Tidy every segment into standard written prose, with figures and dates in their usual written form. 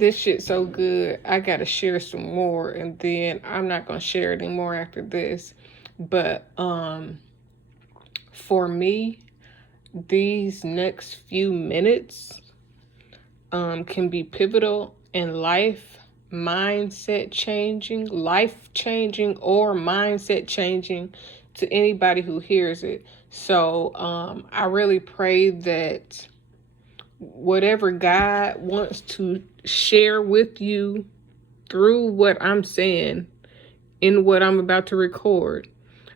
This shit's so good. I gotta share some more, and then I'm not gonna share anymore after this. But for me, these next few minutes can be pivotal in life changing, or mindset changing to anybody who hears it. So I really pray that whatever God wants to share with you through what I'm saying in what I'm about to record,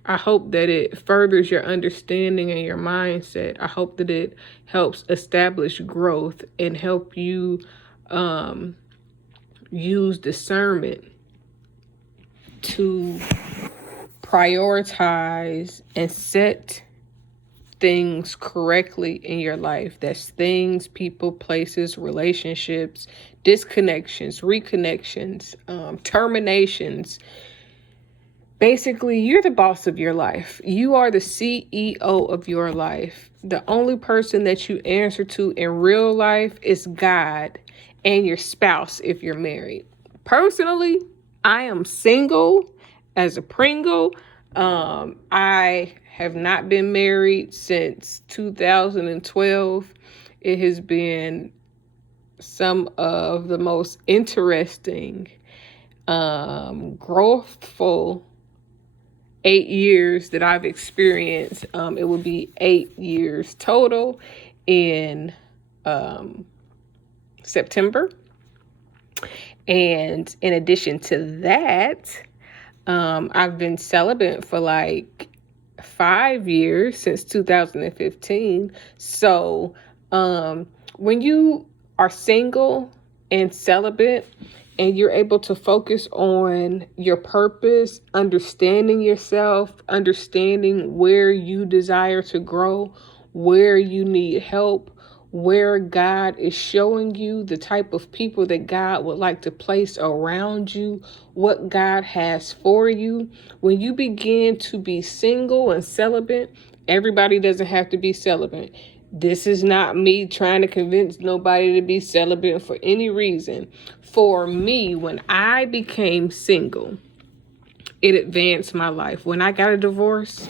I hope that it furthers your understanding and your mindset. I hope that it helps establish growth and help you um, use discernment to prioritize and set things correctly in your life. That's things, people, places, relationships, disconnections, reconnections, terminations. Basically, you're the boss of your life. You are the CEO of your life. The only person that you answer to in real life is God and your spouse if you're married. Personally, I am single as a Pringle. I have not been married since 2012. It has been some of the most interesting, growthful 8 years that I've experienced. It will be 8 years total in September. And in addition to that, I've been celibate for like 5 years since 2015. So when you are single and celibate, and you're able to focus on your purpose, understanding yourself, understanding where you desire to grow, where you need help, where God is showing you the type of people that God would like to place around you, what God has for you. When you begin to be single and celibate, everybody doesn't have to be celibate. This is not me trying to convince nobody to be celibate for any reason. For me, when I became single, it advanced my life. When I got a divorce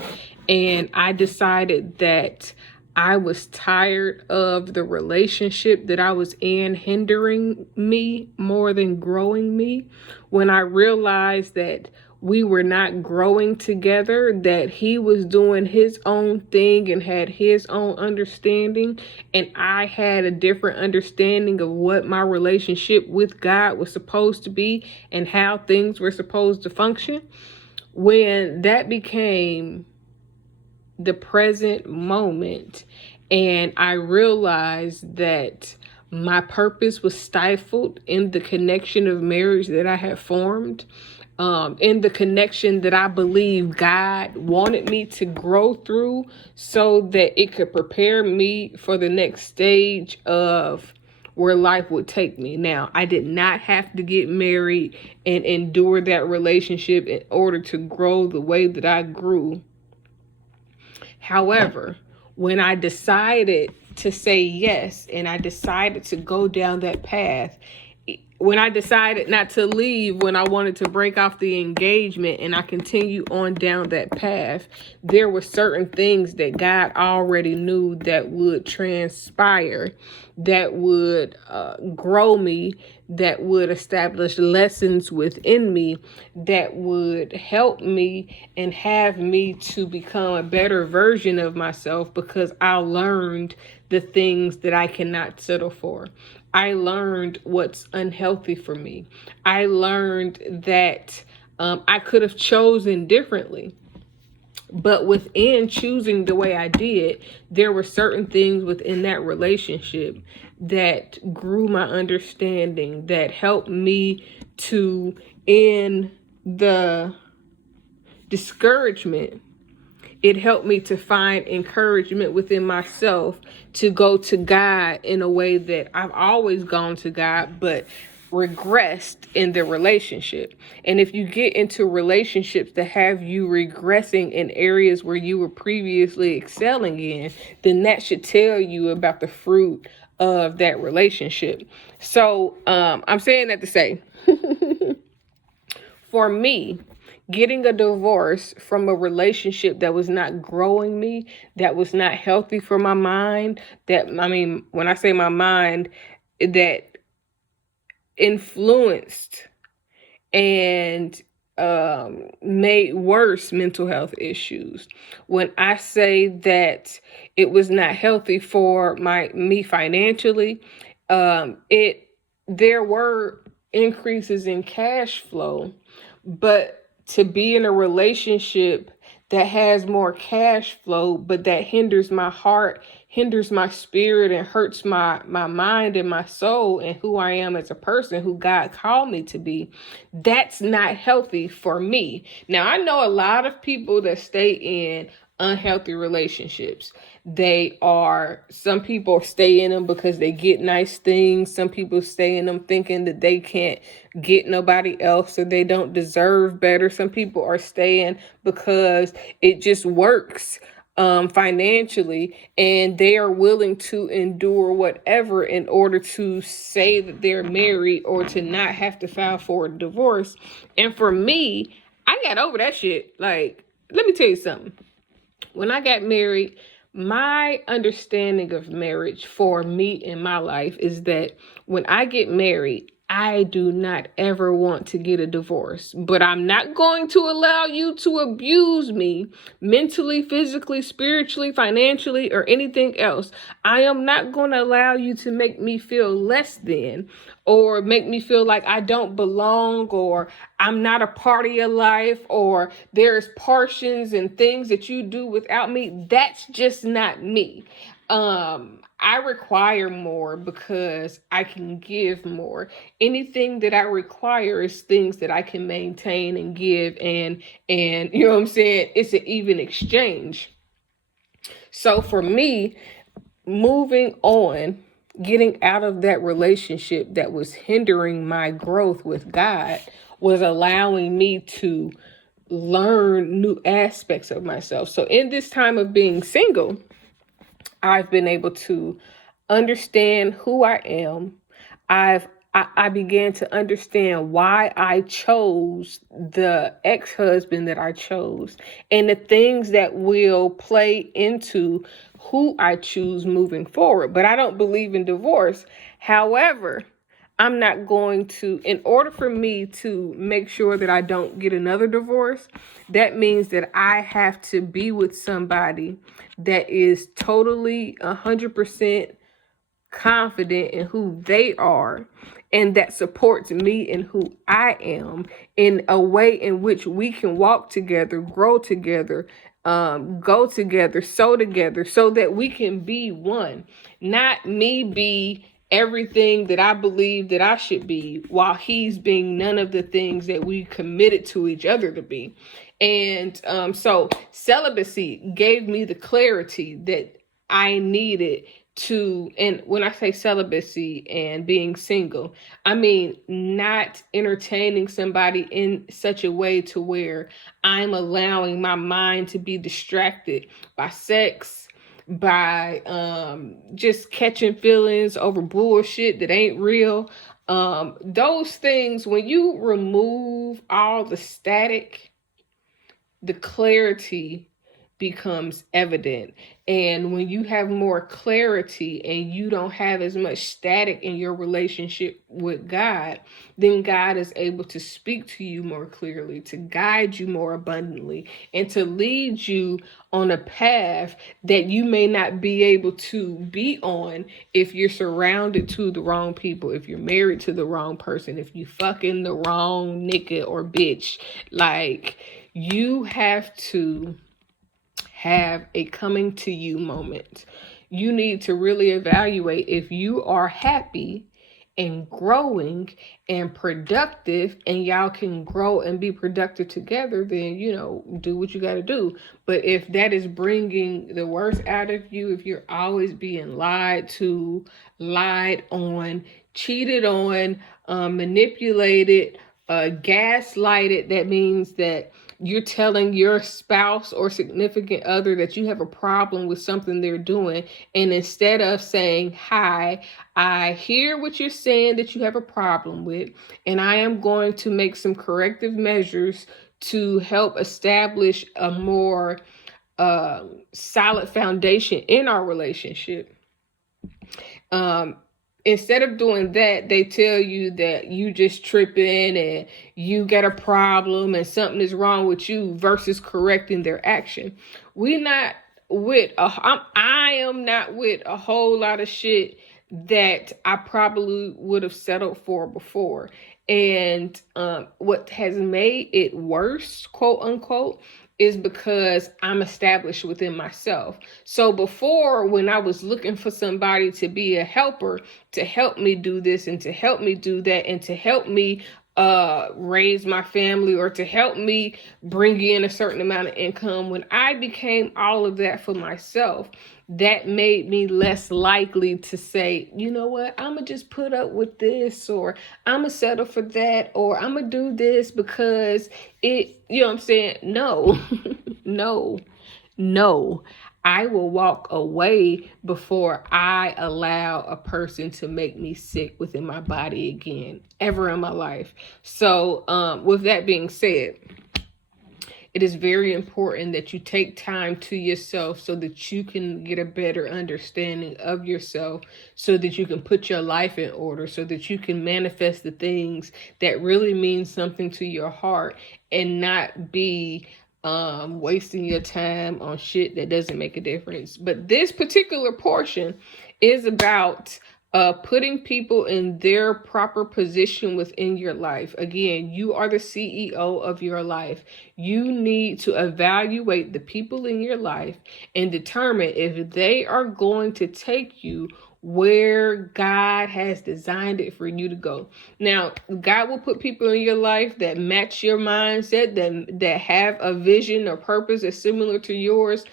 and I decided that I was tired of the relationship that I was in hindering me more than growing me, when I realized that we were not growing together, that he was doing his own thing and had his own understanding, and I had a different understanding of what my relationship with God was supposed to be and how things were supposed to function. When that became the present moment, and I realized that my purpose was stifled in the connection of marriage that I had formed, in the connection that I believe God wanted me to grow through so that it could prepare me for the next stage of where life would take me. Now, I did not have to get married and endure that relationship in order to grow the way that I grew. However, when I decided to say yes and I decided to go down that path, when I decided not to leave, when I wanted to break off the engagement and I continue on down that path, there were certain things that God already knew that would transpire, that would grow me, that would establish lessons within me, that would help me and have me to become a better version of myself, because I learned the things that I cannot settle for. I learned what's unhealthy for me. I learned that I could have chosen differently. But within choosing the way I did, there were certain things within that relationship that grew my understanding, that helped me to, in the discouragement, it helped me to find encouragement within myself to go to God in a way that I've always gone to God, but regressed in the relationship. And if you get into relationships that have you regressing in areas where you were previously excelling in, then that should tell you about the fruit of that relationship. So I'm saying that to say, for me, getting a divorce from a relationship that was not growing me, that was not healthy for my mind, when I say my mind, that influenced and made worse mental health issues. When I say that it was not healthy for me financially, it there were increases in cash flow, but to be in a relationship that has more cash flow, but that hinders my heart, hinders my spirit, and hurts my mind and my soul and who I am as a person, who God called me to be, that's not healthy for me. Now, I know a lot of people that stay in unhealthy relationships. Some people stay in them because they get nice things. Some people stay in them thinking that they can't get nobody else or they don't deserve better. Some people are staying because it just works financially, and they are willing to endure whatever in order to say that they're married or to not have to file for a divorce. And for me, I got over that shit. Like, let me tell you something. When I got married, my understanding of marriage for me in my life is that when I get married, I do not ever want to get a divorce, but I'm not going to allow you to abuse me mentally, physically, spiritually, financially, or anything else. I am not going to allow you to make me feel less than, or make me feel like I don't belong, or I'm not a part of your life, or there's portions and things that you do without me. That's just not me. I require more because I can give more. Anything that I require is things that I can maintain and give, and you know what I'm saying? It's an even exchange. So for me, moving on, getting out of that relationship that was hindering my growth with God was allowing me to learn new aspects of myself. So in this time of being single, I've been able to understand who I am. I began to understand why I chose the ex-husband that I chose, and the things that will play into who I choose moving forward. But I don't believe in divorce. However, I'm not going to, in order for me to make sure that I don't get another divorce, that means that I have to be with somebody that is totally 100% confident in who they are, and that supports me in who I am, in a way in which we can walk together, grow together, go together, sow together, so that we can be one. Not me be everything that I believe that I should be, while he's being none of the things that we committed to each other to be. And so celibacy gave me the clarity that I needed to, and when I say celibacy and being single, I mean not entertaining somebody in such a way to where I'm allowing my mind to be distracted by sex, by just catching feelings over bullshit that ain't real. Those things, when you remove all the static, the clarity becomes evident. And when you have more clarity and you don't have as much static in your relationship with God, then God is able to speak to you more clearly, to guide you more abundantly, and to lead you on a path that you may not be able to be on if you're surrounded to the wrong people, if you're married to the wrong person, if you fucking the wrong nigga or bitch. Like, you have to have a coming to you moment. You need to really evaluate if you are happy and growing and productive, and y'all can grow and be productive together, then, do what you got to do. But if that is bringing the worst out of you, if you're always being lied to, lied on, cheated on, manipulated, gaslighted, that means that you're telling your spouse or significant other that you have a problem with something they're doing. And instead of saying, hi, I hear what you're saying that you have a problem with, and I am going to make some corrective measures to help establish a more solid foundation in our relationship. Um, Instead of doing that, they tell you that you just tripping and you got a problem and something is wrong with you versus correcting their action. We not with I am not with a whole lot of shit that I probably would have settled for before. And what has made it worse, quote unquote, is because I'm established within myself. So before, when I was looking for somebody to be a helper, to help me do this and to help me do that and to help me raise my family or to help me bring in a certain amount of income, when I became all of that for myself, that made me less likely to say, you know what, I'm gonna just put up with this, or I'm gonna settle for that, or I'm gonna do this because it, you know what I'm saying? No, no, no. I will walk away before I allow a person to make me sick within my body again, ever in my life. So, with that being said, it is very important that you take time to yourself so that you can get a better understanding of yourself, so that you can put your life in order, so that you can manifest the things that really mean something to your heart and not be wasting your time on shit that doesn't make a difference. But this particular portion is about putting people in their proper position within your life. Again, you are the CEO of your life. You need to evaluate the people in your life and determine if they are going to take you where God has designed it for you to go. Now, God will put people in your life that match your mindset, that have a vision or purpose that's similar to yours.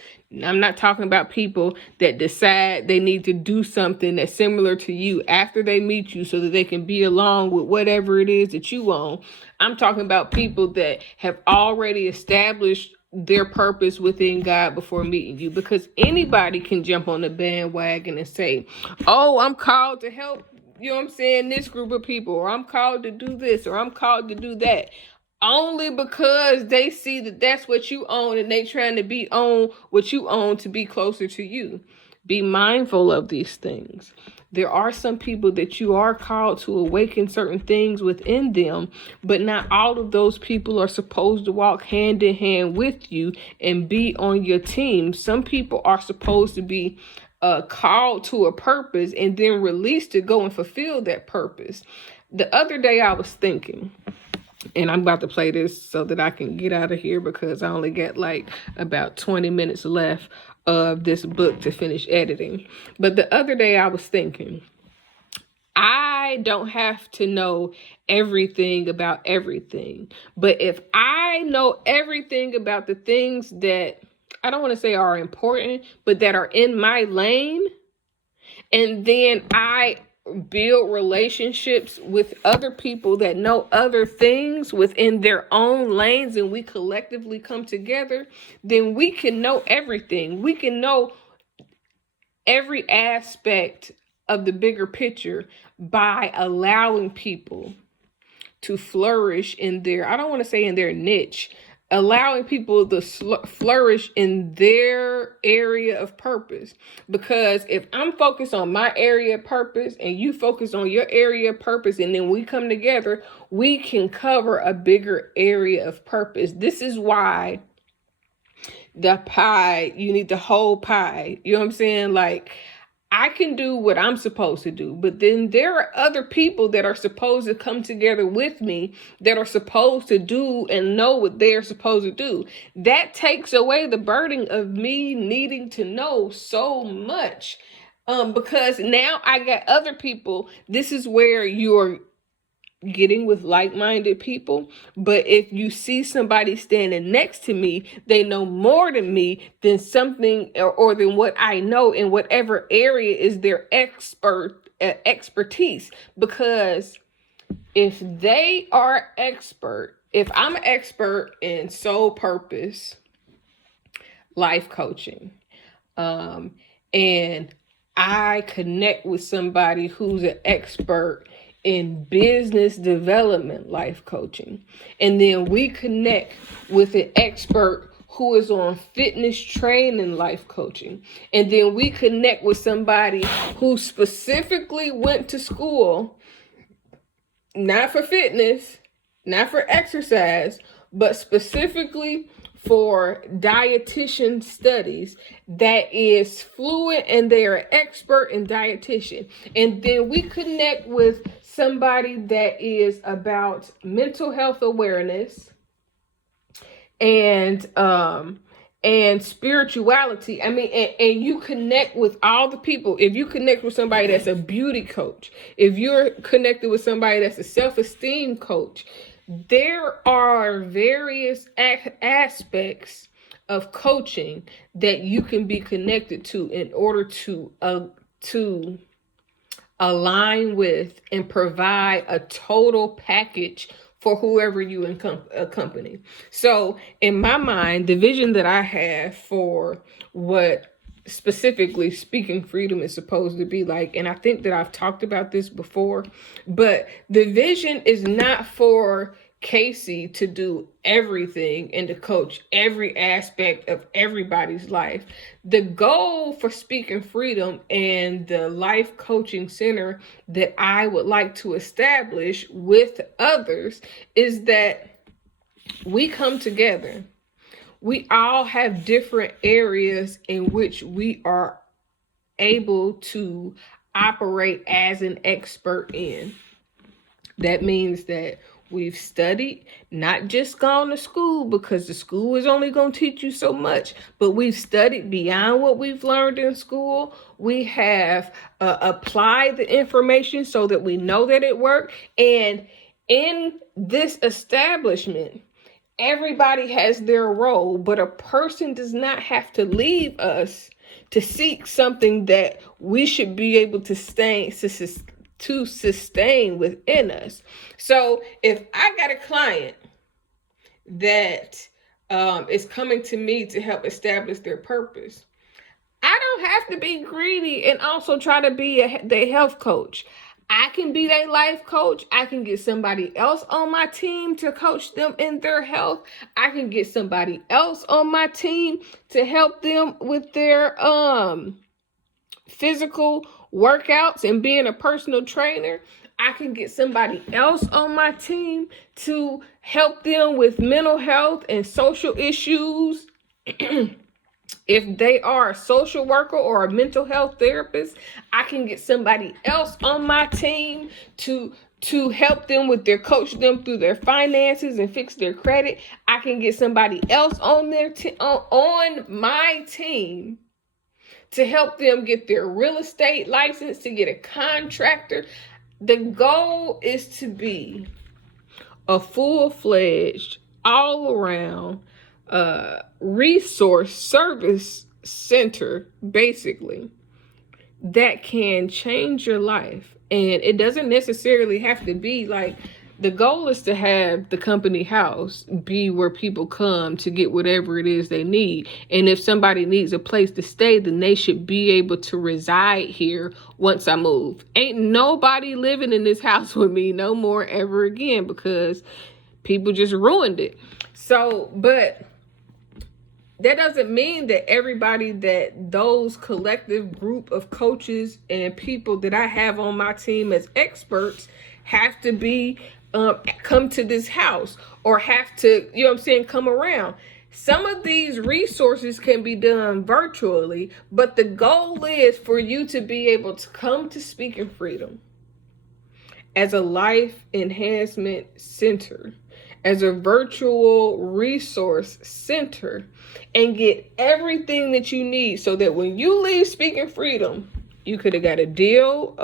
I'm not talking about people that decide they need to do something that's similar to you after they meet you so that they can be along with whatever it is that you own. I'm talking about people that have already established their purpose within God before meeting you, because anybody can jump on the bandwagon and say, oh, I'm called to help, you know what I'm saying, this group of people, or I'm called to do this, or I'm called to do that, only because they see that that's what you own and they trying to be on what you own to be closer to you. Be mindful of these things. There are some people that you are called to awaken certain things within them, but not all of those people are supposed to walk hand in hand with you and be on your team. Some people are supposed to be called to a purpose and then released to go and fulfill that purpose. The other day I was thinking, and I'm about to play this so that I can get out of here because I only got like about 20 minutes left of this book to finish editing. But the other day I was thinking, I don't have to know everything about everything. But if I know everything about the things that I don't want to say are important, but that are in my lane, and then I build relationships with other people that know other things within their own lanes, and we collectively come together, then we can know everything. We can know every aspect of the bigger picture by allowing people to flourish in their, I don't want to say in their niche, allowing people to flourish in their area of purpose. Because if I'm focused on my area of purpose and you focus on your area of purpose, and then we come together, we can cover a bigger area of purpose. This is why the pie, you need the whole pie. You know what I'm saying? Like, I can do what I'm supposed to do, but then there are other people that are supposed to come together with me that are supposed to do and know what they're supposed to do. That takes away the burden of me needing to know so much. Because now I got other people. This is where you're getting with like-minded people. But if you see somebody standing next to me, they know more than me, than something or than what I know in whatever area is their expertise. Because if they are expert, if I'm an expert in soul purpose life coaching, and I connect with somebody who's an expert in business development life coaching, and then we connect with an expert who is on fitness training life coaching, and then we connect with somebody who specifically went to school not for fitness, not for exercise, but specifically for dietitian studies, that is fluent and they are expert in dietitian. And then we connect with somebody that is about mental health awareness and spirituality. I mean, and you connect with all the people. If you connect with somebody that's a beauty coach, if you're connected with somebody that's a self-esteem coach, there are various aspects of coaching that you can be connected to in order to align with and provide a total package for whoever you accompany. So in my mind, the vision that I have for what specifically speaking freedom is supposed to be like, and I think that I've talked about this before, but the vision is not for Casey to do everything and to coach every aspect of everybody's life. The goal for Speaking Freedom and the life coaching center that I would like to establish with others is that we come together. We all have different areas in which we are able to operate as an expert in. That means that we've studied, not just gone to school, because the school is only going to teach you so much, but we've studied beyond what we've learned in school. We have applied the information so that we know that it worked. And in this establishment, everybody has their role, but a person does not have to leave us to seek something that we should be able to sustain within us. So if I got a client that is coming to me to help establish their purpose, I don't have to be greedy and also try to be their health coach. I can be their life coach. I can get somebody else on my team to coach them in their health. I can get somebody else on my team to help them with their physical workouts and being a personal trainer. I can get somebody else on my team to help them with mental health and social issues. If they are a social worker or a mental health therapist, I can get somebody else on my team to help them with coach them through their finances and fix their credit. I can get somebody else on on my team to help them get their real estate license, to get a contractor. The goal is to be a full-fledged, all-around resource service center, basically, that can change your life. And it doesn't necessarily have to be like, the goal is to have the company house be where people come to get whatever it is they need. And if somebody needs a place to stay, then they should be able to reside here once I move. Ain't nobody living in this house with me no more ever again, because people just ruined it. So, but that doesn't mean that everybody, that those collective group of coaches and people that I have on my team as experts have to be come to this house or have to, you know what I'm saying, come around. Some of these resources can be done virtually, but the goal is for you to be able to come to Speaking Freedom as a life enhancement center, as a virtual resource center, and get everything that you need so that when you leave Speaking Freedom, you could have got a deal.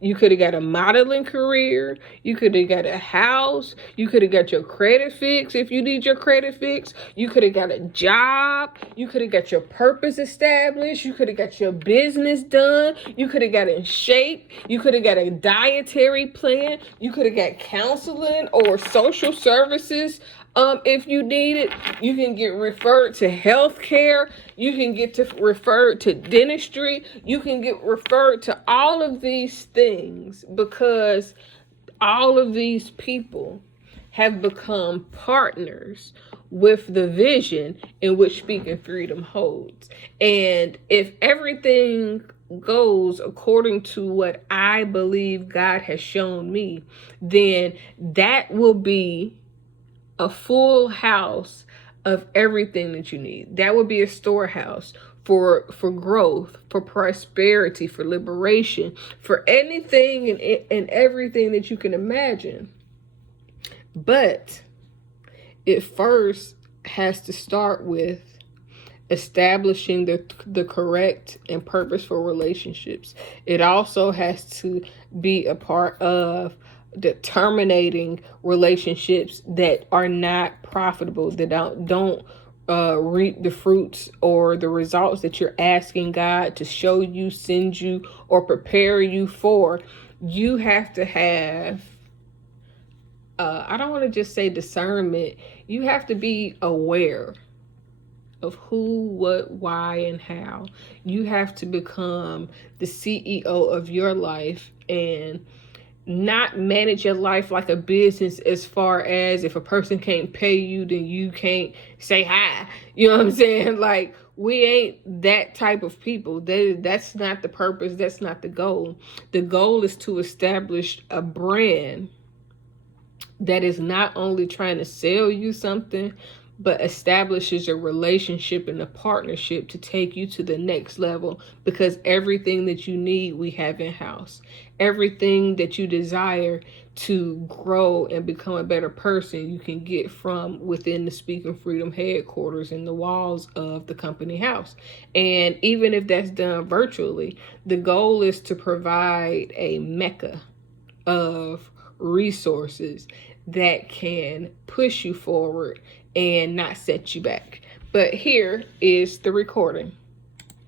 You could have got a modeling career. You could have got a house. You could have got your credit fixed if you need your credit fixed. You could have got a job. You could have got your purpose established. You could have got your business done. You could have got in shape. You could have got a dietary plan. You could have got counseling or social services. If you need it, you can get referred to healthcare. You can get referred to dentistry. You can get referred to all of these things because all of these people have become partners with the vision in which Speaking Freedom holds. And if everything goes according to what I believe God has shown me, then that will be a full house of everything that you need. That would be a storehouse for growth, for prosperity, for liberation, for anything and everything that you can imagine. But it first has to start with establishing the correct and purposeful relationships. It also has to be a part of terminating relationships that are not profitable, that don't reap the fruits or the results that you're asking God to show you, send you, or prepare you for. You have to have I don't want to just say discernment. You have to be aware of who, what, why, and how. You have to become the CEO of your life and not manage your life like a business, as far as if a person can't pay you, then you can't say hi. You know what I'm saying? Like, we ain't that type of people. That's not the purpose. That's not the goal. The goal is to establish a brand that is not only trying to sell you something, but establishes a relationship and a partnership to take you to the next level, because everything that you need, we have in-house. Everything that you desire to grow and become a better person, you can get from within the Speaking Freedom headquarters in the walls of the company house. And even if that's done virtually, the goal is to provide a mecca of resources that can push you forward and not set you back. But here is the recording.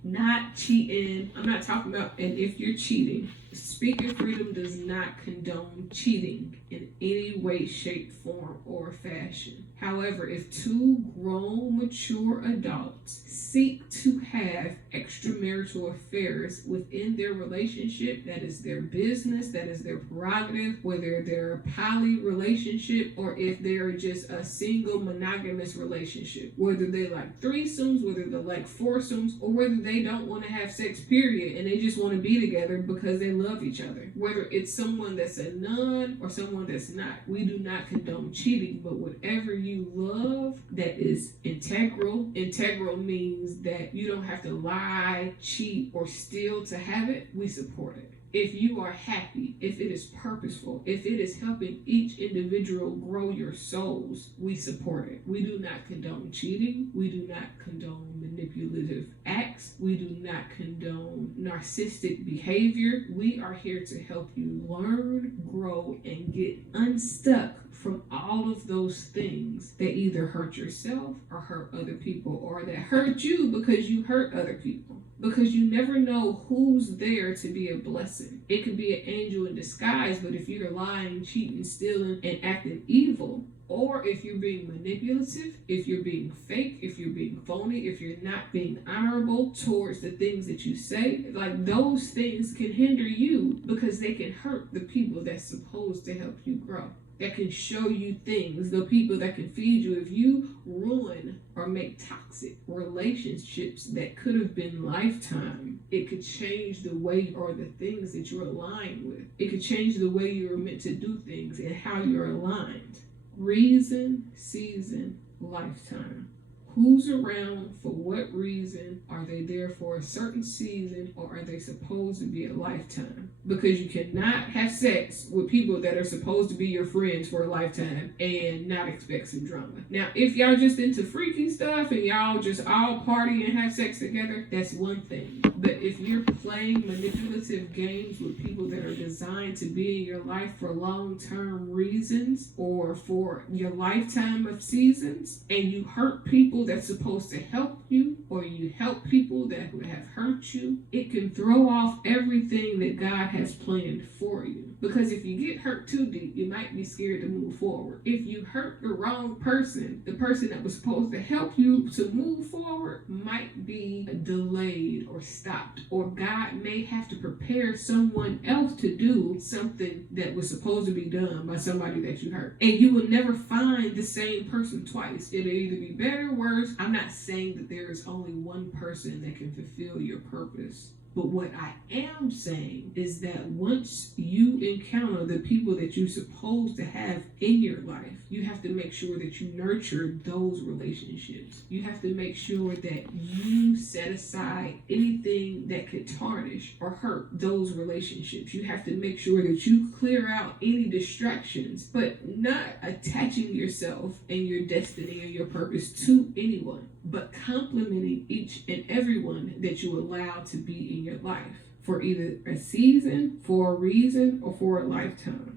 Not cheating. I'm not talking about, and if you're cheating, Speaking Freedom does not condone cheating in any way, shape, form, or fashion. However, if two grown, mature adults seek to have extramarital affairs within their relationship, that is their business, that is their prerogative, whether they're a poly relationship or if they're just a single monogamous relationship, whether they like threesomes, whether they like foursomes, or whether they don't want to have sex, period, and they just want to be together because they love each other. Whether it's someone that's a nun or someone that's not, we do not condone cheating, but whatever you love that is integral means that you don't have to lie, cheat, or steal to have it. We support it. If you are happy, if it is purposeful, if it is helping each individual grow your souls, we support it. We do not condone cheating. We do not condone manipulative acts. We do not condone narcissistic behavior. We are here to help you learn, grow, and get unstuck from all of those things that either hurt yourself or hurt other people, or that hurt you because you hurt other people. Because you never know who's there to be a blessing. It could be an angel in disguise, but if you're lying, cheating, stealing, and acting evil, or if you're being manipulative, if you're being fake, if you're being phony, if you're not being honorable towards the things that you say, like those things can hinder you because they can hurt the people that's supposed to help you grow, that can show you things, the people that can feed you. If you ruin or make toxic relationships that could have been lifetime, it could change the way or the things that you're aligned with. It could change the way you're meant to do things and how you're aligned. Reason, season, lifetime. Who's around for what reason? Are they there for a certain season, or are they supposed to be a lifetime? Because you cannot have sex with people that are supposed to be your friends for a lifetime and not expect some drama. Now, if y'all just into freaky stuff and y'all just all party and have sex together, that's one thing. But if you're playing manipulative games with people that are designed to be in your life for long-term reasons or for your lifetime of seasons, and you hurt people that's supposed to help you, or you help people that would have hurt you, it can throw off everything that God has planned for you. Because if you get hurt too deep, you might be scared to move forward. If you hurt the wrong person, the person that was supposed to help you to move forward might be delayed or stopped. Or God may have to prepare someone else to do something that was supposed to be done by somebody that you hurt. And you will never find the same person twice. It'll either be better or worse. I'm not saying that there is only one person that can fulfill your purpose. But what I am saying is that once you encounter the people that you're supposed to have in your life, you have to make sure that you nurture those relationships. You have to make sure that you set aside anything that could tarnish or hurt those relationships. You have to make sure that you clear out any distractions, but not attaching yourself and your destiny and your purpose to anyone, but complimenting each and everyone that you allow to be in your life for either a season, for a reason, or for a lifetime.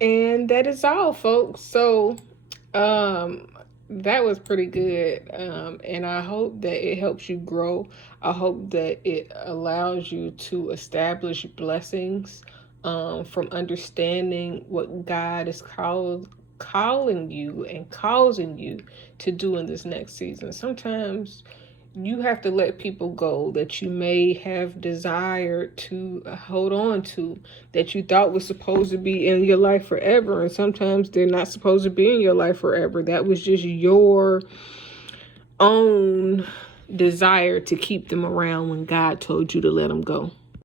And that is all, folks. So, that was pretty good. And I hope that it helps you grow. I hope that it allows you to establish blessings from understanding what God is calling you and causing you to do in this next season. Sometimes you have to let people go that you may have desired to hold on to, that you thought was supposed to be in your life forever, and sometimes they're not supposed to be in your life forever. That was just your own desire to keep them around when God told you to let them go.